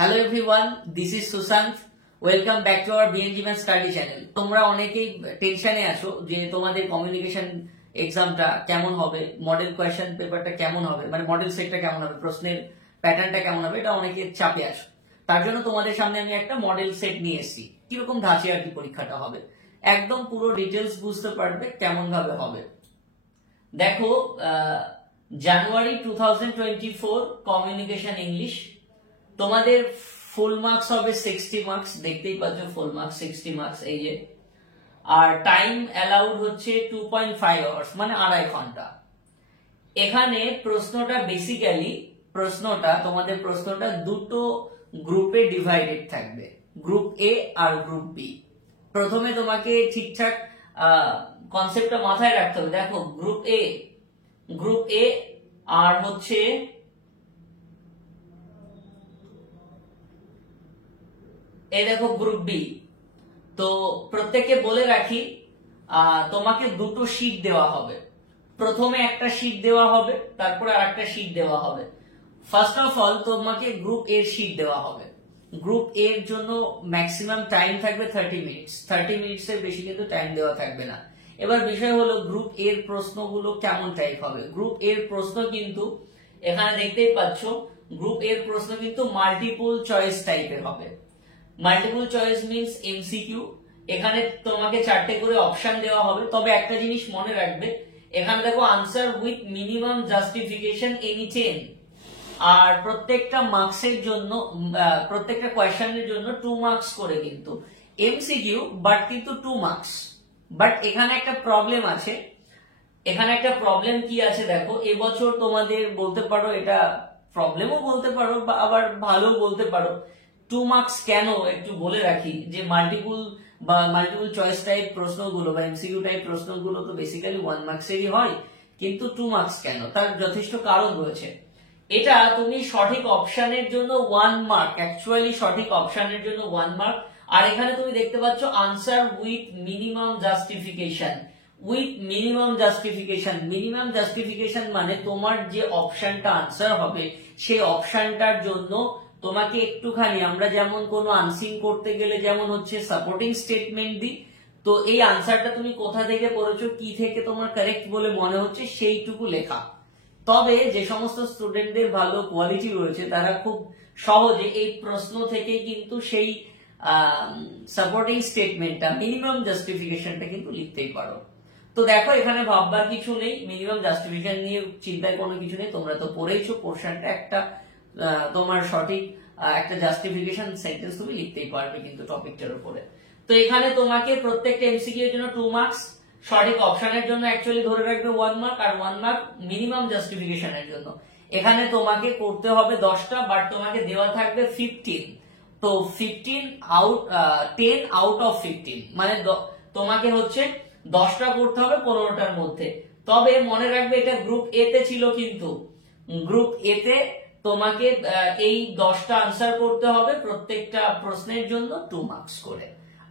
Hello everyone, this is Sushant. Welcome back to our BNG Math Study channel. তোমরা অনেকেই টেনশনে আছো যে তোমাদের কমিউনিকেশন এক্সামটা কেমন হবে, মডেল কোয়েশ্চেন পেপারটা কেমন হবে, মানে মডেল সেটটা কেমন হবে, প্রশ্নের প্যাটার্নটা কেমন হবে, এটা অনেকে চাপে আছো। তার জন্য তোমাদের সামনে আমি একটা মডেল সেট নিয়ে এসেছি, কিরকম ধাঁচে আর কি পরীক্ষাটা হবে, একদম পুরো ডিটেলস বুঝতে পারবে কেমন ভাবে হবে। দেখো, জানুয়ারি 2024 কমিউনিকেশন ইংলিশ, তোমাদের ফুল মার্কস হবে 60 মার্কস, দেখতেই পাচ্ছ ফুল মার্কস 60 মার্কস এই যে, আর টাইম অ্যালাউড হচ্ছে 2.5 আওয়ার্স মানে 2.5 ঘন্টা। এখানে প্রশ্নটা বেসিক্যালি তোমাদের প্রশ্নটা দুটো গ্রুপে ডিভাইডেড থাকবে, গ্রুপ এ আর গ্রুপ বি। প্রথমে তোমাকে ঠিকঠাক কনসেপ্টটা মাথায় রাখতে হবে। দেখো গ্রুপ এ আর হচ্ছে এই দেখো গ্রুপ বি। তো প্রত্যেককে বলে রাখি, তোমাকে দুটো শীট দেওয়া হবে। প্রথমে একটা শীট দেওয়া হবে, তারপরে আর একটা শীট দেওয়া হবে। ফার্স্ট অফ অল তোমাকে গ্রুপ এর শীট দেওয়া হবে। গ্রুপ এর জন্য ম্যাক্সিমাম টাইম থাকবে 30 মিনিটস। 30 মিনিটসের বেশি কিন্তু টাইম দেওয়া থাকবে না। এবার বিষয় হলো গ্রুপ এর প্রশ্নগুলো কেমন টাইপ হবে। গ্রুপ এর প্রশ্ন কিন্তু এখানে দেখতেই পাচ্ছ, গ্রুপ এর প্রশ্ন কিন্তু মাল্টিপল চয়েস টাইপের হবে। Multiple choice means MCQ. এখানে তোমাকে 4টে করে অপশন দেওয়া হবে, তবে একটা জিনিস মনে রাখবে, এখানে দেখো answer with minimum justification any 10, আর প্রত্যেকটা মার্কসের জন্য, প্রত্যেকটা কোয়েশ্চেনের জন্য 2 মার্কস করে কিন্তু এমসিকিউ, বাট কিন্তু 2 মার্কস। বাট এখানে একটা প্রবলেম আছে। এখানে একটা প্রবলেম কি আছে দেখো, এবছর তোমাদের বলতে পারো, এটা প্রবলেমও বলতে পারো বা আবার ভালো বলতে পারো। 2 মার্কস কেন একটু বলে রাখি, যে মাল্টিপল চয়েস টাইপ প্রশ্নগুলো বা এমসিকিউ টাইপ প্রশ্নগুলো তো বেসিক্যালি 1 মার্কসেরই হয়, কিন্তু 2 মার্কস কেন, তার যথেষ্ট কারণ রয়েছে। এটা তুমি সঠিক অপশনের জন্য 1 মার্ক, অ্যাকচুয়ালি সঠিক অপশনের জন্য 1 মার্ক। আর এখানে তুমি দেখতে পাচ্ছ answer with minimum justification. Minimum justification মানে তোমার যে অপশনটা আনসার হবে, সেই অপশনটার জন্য তোমাকে একটুখানি, আমরা যেমন কোনো আনসিং করতে গেলে যেমন হচ্ছে সাপোর্টিং স্টেটমেন্ট দিই, তো এই আনসারটা তুমি কোথা থেকে পড়েছো, কি থেকে তোমার কারেক্ট বলে মনে হচ্ছে, সেইটুকু লেখা। তবে যে সমস্ত স্টুডেন্টদের ভালো কোয়ালিটি রয়েছে, তারা খুব সহজে এই প্রশ্ন থেকে কিন্তু সেই সাপোর্টিং স্টেটমেন্টটা, মিনিমাম জাস্টিফিকেশনটা কিন্তু লিখতেই পারো। তো দেখো, এখানে ভাববার কিছু নেই, মিনিমাম জাস্টিফিকেশন নিয়ে চিন্তায় কোনো কিছু নেই। তোমরা তো পড়েইছো পোর্শনটা, একটা তোমার সঠিক একটা জাস্টিফিকেশন সেন্টেন্স তুমি লিখতেই পারবে কিন্তু টপিকটার উপরে। তো এখানে তোমাকে প্রত্যেকটা এমসিকিউ এর জন্য 2 মার্কস, সঠিক অপশনের জন্য অ্যাকচুয়ালি ধরে রাখবে 1 মার্ক, আর 1 মার্ক মিনিমাম জাস্টিফিকেশনের জন্য। এখানে তোমাকে করতে হবে 10টা, বাট তোমাকে দেওয়া থাকবে 15। তো 10 আউট অফ 15 মানে তোমাকে হচ্ছে 10টা করতে হবে 15টার মধ্যে। তবে মনে রাখবে এটা গ্রুপ এ তে ছিল, কিন্তু গ্রুপ এ তে তোমাকে এই 10টা আনসার করতে হবে, প্রত্যেকটা প্রশ্নের জন্য 2 মার্কস করে।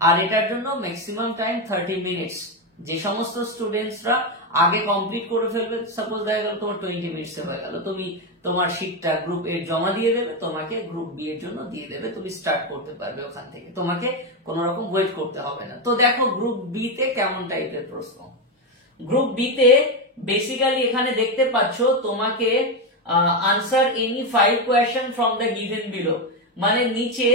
আর এটার জন্য ম্যাক্সিমাম টাইম 30 মিনিটস। যে সমস্ত স্টুডেন্টসরা আগে কমপ্লিট করে ফেলবে, সাপোজ দেখা গেল তোমার 20 মিনিটসে হয়ে গেল, তুমি তোমার শীটটা গ্রুপ এর জমা দিয়ে দেবে, তোমাকে গ্রুপ বি এর জন্য দিয়ে দেবে, তুমি স্টার্ট করতে পারবে ওখান থেকে, তোমাকে কোনো রকম ওয়েট করতে হবে না। তো দেখো গ্রুপ বি তে কেমন টাইপের প্রশ্ন। গ্রুপ বি তে বেসিক্যালি এখানে দেখতে পাচ্ছ তোমাকে answer any 5 question from the given below, মানে নিচে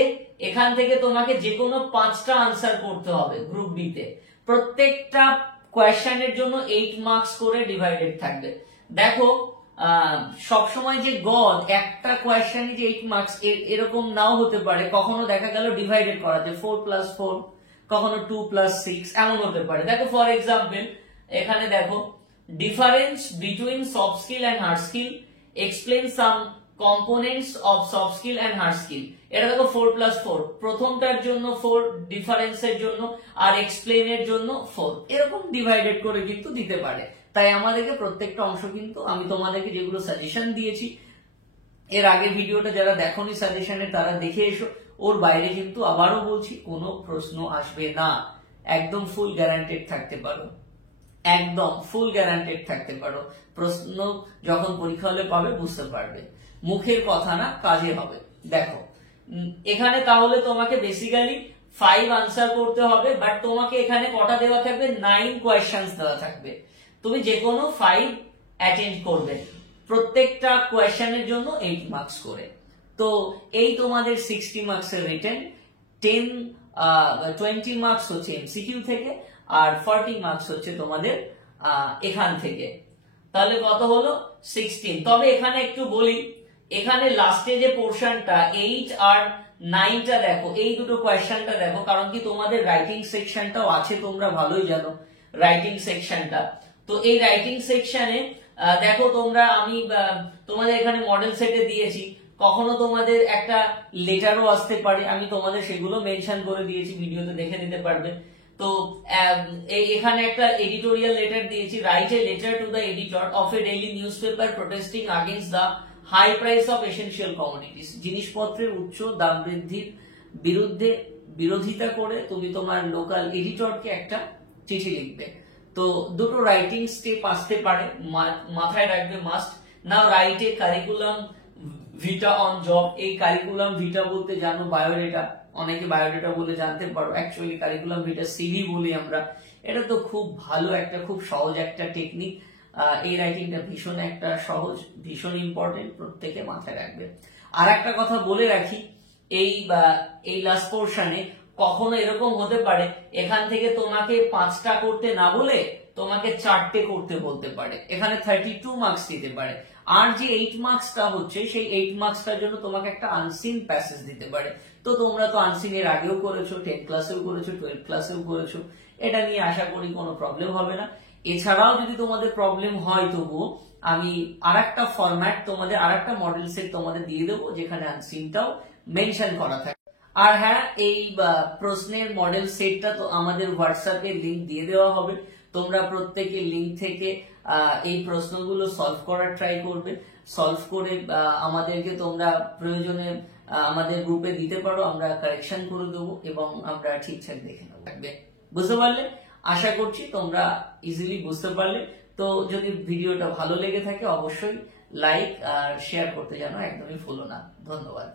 এখান থেকে তোমাকে যে কোনো 5টা আনসার করতে হবে গ্রুপ বি তে। প্রত্যেকটা কোয়েশ্চেনের জন্য 8 মার্কস করে ডিভাইডেড থাকবে। দেখো, সবসময় যে গদ একটা কোয়েশ্চেনে যে 8 মার্কস এরকম নাও হতে পারে, কখনো দেখা গেল ডিভাইডেড করা যায় 4+4, কখনো 2+6 এমন হতে পারে। দেখো ফর এক্সাম্পল, এখানে দেখো difference between soft skill and hard skill, explain some components of soft skill and hard skill. এটা দেখো 4+4, প্রথমটার জন্য 4, ডিফারেন্সের জন্য, আর এক্সপ্লেন এর জন্য 4, এরকম ডিভাইডেড করে কিন্তু দিতে পারে। তাই আমাদেরকে প্রত্যেকটা অংশ কিন্তু, আমি তোমাদেরকে যেগুলো সাজেশন দিয়েছি এর আগে ভিডিওটা যারা দেখোনি সাজেশনে, তারা দেখে এসো। ওর বাইরে কিন্তু আবারও বলছি, কোনো প্রশ্ন আসবে না, একদম ফুল গ্যারান্টেড থাকতে পারো, একদম ফুল গ্যারান্টেড থাকতে পারো। প্রশ্ন যখন পরীক্ষা হলে পাবে বুঝতে পারবে, মুখের কথা না কাজে হবে। দেখো এখানে তাহলে তোমাকে বেসিক্যালি 5 আনসার করতে হবে, বাট তোমাকে এখানে কটা দেওয়া থাকবে, 9 কোয়েশ্চেন্স দেওয়া থাকবে। তুমি যে কোনো 5 অ্যাটেন্ড করবে, প্রত্যেকটা কোয়েশ্চেনের জন্য 8 মার্কস করে। তো এই তোমাদের 60 মার্কসের রিটেন, 20 মার্কস হচ্ছে এমসিকিউ থেকে, আর 40 মার্কস হচ্ছে তোমাদের এখান থেকে। তাহলে কত হলো, 16। তবে এখানে একটু বলি, এখানে লাস্টে যে পোর্শনটা 8 আর 9টা দেখো, এই দুটো কোয়েশ্চেনটা দেখো, কারণ কি তোমাদের রাইটিং সেকশনটাও আছে, তোমরা ভালোই জানো রাইটিং সেকশনটা। তো এই রাইটিং সেকশনে দেখো তোমরা, আমি তোমাদের এখানে মডেল সেটে দিয়েছি, কখনো তোমাদের একটা লেটারও আসতে পারে, আমি তোমাদের সেগুলো মেনশন করে দিয়েছি, ভিডিওতে দেখে নিতে পারবে। তো এখানে একটা এডিটোরিয়াল লেটার দিয়েছি, write a letter to the editor of a daily newspaper protesting against the high price of essential commodities. জিনিসপত্রের উচ্চ দাম বৃদ্ধির বিরুদ্ধে বিরোধিতা করে তুমি তোমার লোকাল এডিটরকে একটা চিঠি লিখবে। তো দুটো রাইটিং স্টেপ আসতে পারে, মাথায় রাখবে must. Now write a curriculum Vita on job. এই কারিকুলাম ভিটা বলতে জানো বায়োডেটা, অনেকে বায়োডেটা বলে জানতে পারো, অ্যাকচুয়ালি কারিকুলাম ভিটা সিভি বলি আমরা। এটা তো খুব ভালো একটা, খুব সহজ একটা টেকনিক। এই রাইটিংটা ভীষণ একটা সহজ, ভীষণ ইম্পর্টেন্ট, প্রত্যেকে মাথায় রাখবে। আর একটা কথা বলে রাখি, এই লাস্ট পোর্শনে কখনো এরকম হতে পারে এখান থেকে তোমাকে 5টা করতে না বলে তোমাকে 4টে করতে বলতে পারে, এখানে 32 মার্কস দিতে পারে। আর যে 8 মার্কসটা হচ্ছে, সেই 8 মার্কসটার জন্য তোমাকে একটা আনসিন প্যাসেজ দিতে পারে। তো তোমরা তো আনসিন এর আগেও করেছো, 10 ক্লাসেও করেছো, 12 ক্লাসেও করেছো, এটা নিয়ে আশা করি কোনো প্রবলেম হবে না। এছাড়াও যদি তোমাদের প্রবলেম হয়, তবুও আমি আরেকটা ফরম্যাট তোমাদের, আরেকটা মডেল সেট তোমাদের দিয়ে দেবো, যেখানে আনসিনটাও মেনশন করা থাকে। আর হ্যাঁ, এই প্রশ্নের মডেল সেটটা তো আমাদের হোয়াটসঅ্যাপে লিংক দিয়ে দেওয়া হবে, তোমরা প্রত্যেকে লিংক থেকে এই প্রশ্নগুলো সলভ করার ট্রাই করবে। সলভ করে আমাদেরকে তোমরা প্রয়োজনে আমাদের গ্রুপে দিতে পারো, আমরা কারেকশন করে দেবো এবং আমরা ঠিকঠাক দেখে নেবো। বুঝতে পারলে? আশা করছি তোমরা ইজিলি বুঝতে পারলে। তো যদি ভিডিওটা ভালো লেগে থাকে, অবশ্যই লাইক আর শেয়ার করতে জানো একদমই ভুলো না। ধন্যবাদ।